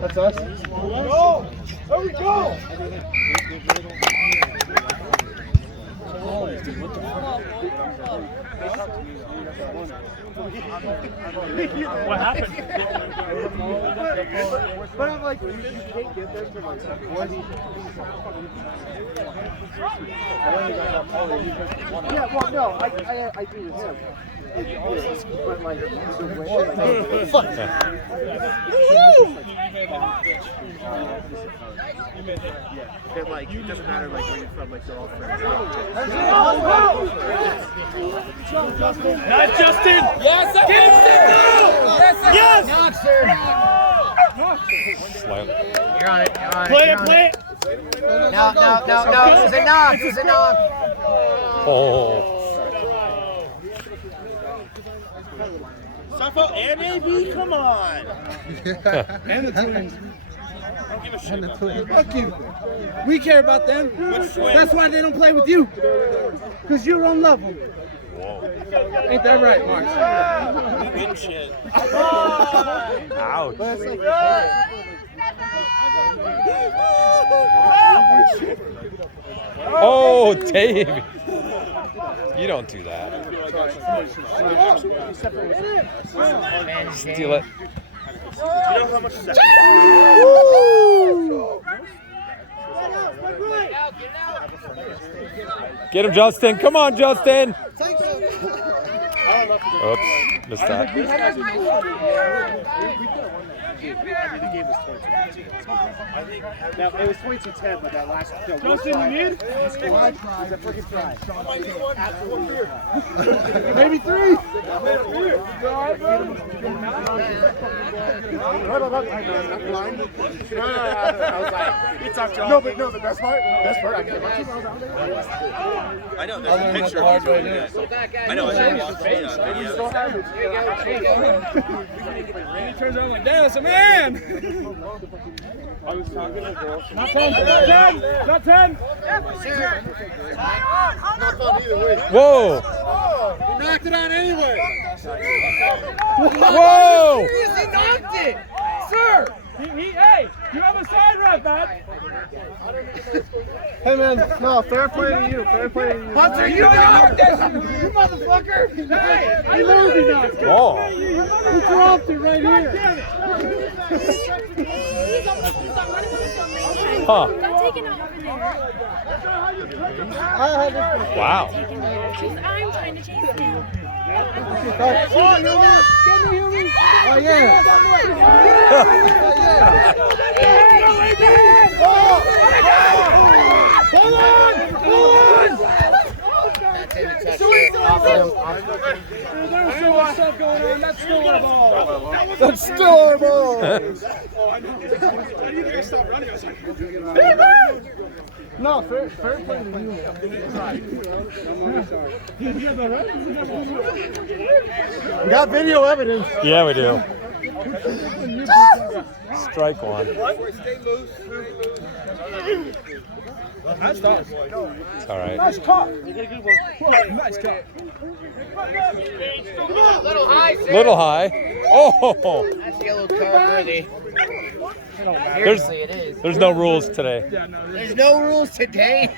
That's us. Go! There we go! What happened? But I'm like, you can't get there from like yeah, well, no, I do with him. But like, the way, fuck. It like, it doesn't matter like where you're from, like they're all friends. Not Justin! Yes, Yes! Slightly. You're on it. Play it, play it! No. It's a knock. Oh. Suffolk and AB, come on! And the twins. I don't give a shit about that. Fuck you. We care about them. That's why they don't play with you. Because you don't love them. Whoa. Ain't that right, Mark? You win shit. Ouch. Oh, Dave. You don't do that. Steal it. Do you know how much that Get him, Justin. Come on, Justin. Oops. Missed that. The game was 22-10. Now, it was 22-10, but that last Justin, you need? It was a freaking try. Maybe 3. No, but no, the best part, I can't watch it. I know, there's a picture of you doing that. I know, I didn't watch the video. He turns around like, that's a man! I was talking to the girl. Not 10! Not 10! Not fun either way. Whoa. He knocked it out anyway. Whoa. He knocked it! Sir! Hey, you have a side rep, man. Hey, man, no, fair play to you. Fair play to you. Hunter, you knocked it! You motherfucker! Hey, I know he knocked it. Oh. He dropped it right here. Huh. Got taken out over there. Wow. I'm trying to chase him. Oh, yeah. Hold on! There's so much stuff going on. That's still our ball. That's still our ball. I need to stop running. I was like, No, fair play to you. We got video evidence. Yeah, we do. Strike one. Nice talk. It's all right. Nice talk. Nice talk. Little high, sir. Little high. Oh. That's yellow card worthy. There's no rules today. There's no rules today.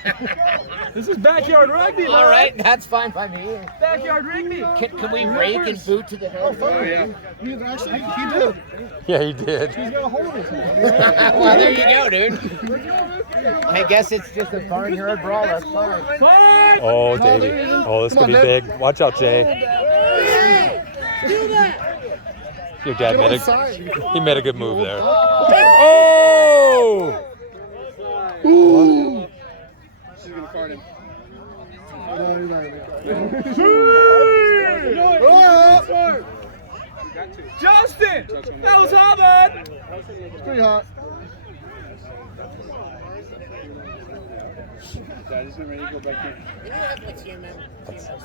This is backyard rugby. All right, that's fine by me. Backyard rugby. Can we rake and boot to the head? Oh, yeah. He did. Yeah, he did. He's got a hold of his hand. Well, there you go, dude. I guess it's just a barnyard brawl. That's fine. Oh, Davey. Oh, this could be big. Watch out, Jay. Your dad made a good move there. Oh! Ooh! She's gonna fart him. Justin! That was hot, man! It's pretty hot. Daddy's not ready to go back in. 5, 6.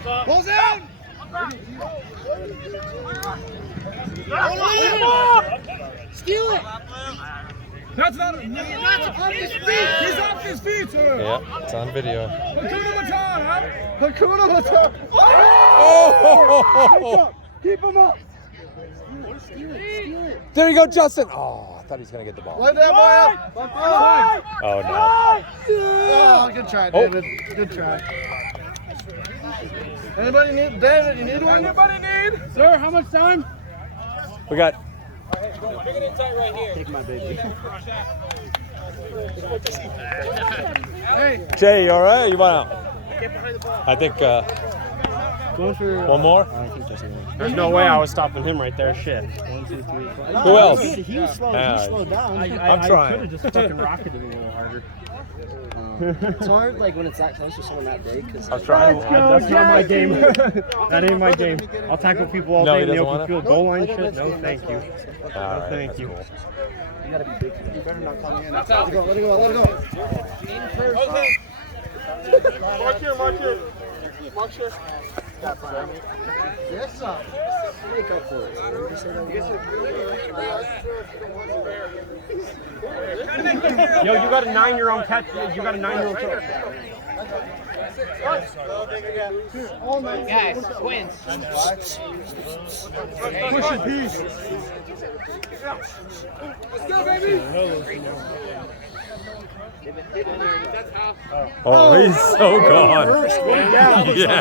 Balls out! Steal it! That's not off his feet. He's off his feet, sir. Yeah, it's on video. Hakuna Matata. Hakuna Matata. Oh! Keep him up! There you go, Justin. Oh, I thought he was going to get the ball. Let that boy up! Oh, no. Oh, good try, David. Good try. Anybody need, David, you need one? Anybody need? Sir, how much time? We got... Take my baby. Jay, you all right? You want out? I think Going for one more. There's no way I was stopping him right there. Shit. 1, 2, 3, 4. Who else? He was slow. He slowed down. I'm trying. I could have just fucking rocketed him a little harder. It's hard, like when it's that close to someone that big. Cause I'm trying. That's not my game. That ain't my game. I'll tackle people all No, day he in the doesn't open want field. it? Goal line shit. No, thank you. All right, thank that's you. cool. you gotta be big. You better not come in. Let it go. Let it go. Let it go. Mark here. Mark here. Mark here. Yes, sir. Make up for it. Yo, you got a 9-year-old catch. You got a 9-year-old catch. Guys, twins. Push it, peace. Let's go, baby. Oh, he's so gone. Yeah.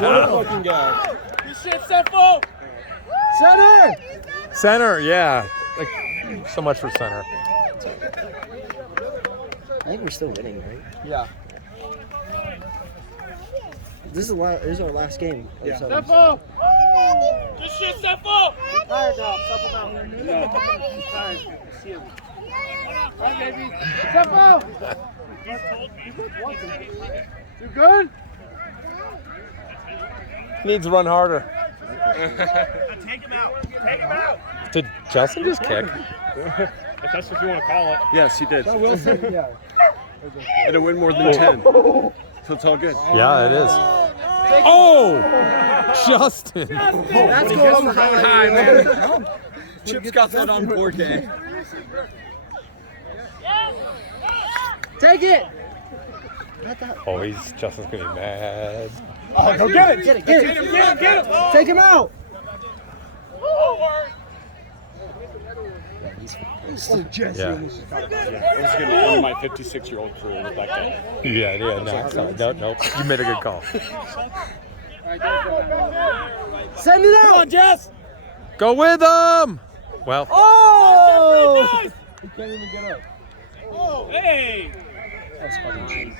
Center. Center, yeah. Like, so much for center. I think we're still winning, right? Yeah. This is our last game. Yeah. So- Good shit, Steffo. Tired now. Step him out. Tired. See him. Right, baby. Steffo. You good? Needs to run harder. Take him out. Take him out. Did Justin just kick? If that's what you want to call it. Yes, he did. Wilson. Yeah. And it win more than 10. So it's all good. Yeah, it is. Oh! Justin! That's going high, man. Chip's got that on 4K. Take it! Oh, Justin's gonna be mad. Oh, go get it. Get it! Get him. Take him out. Oh, Jesse. Yeah. This is going to end my 56-year-old career with that guy. Yeah, no, no. You made a good call. Send it out! Jess. Go with him! Well, Oh! He can't even get up. Oh, hey. That's fucking cheap.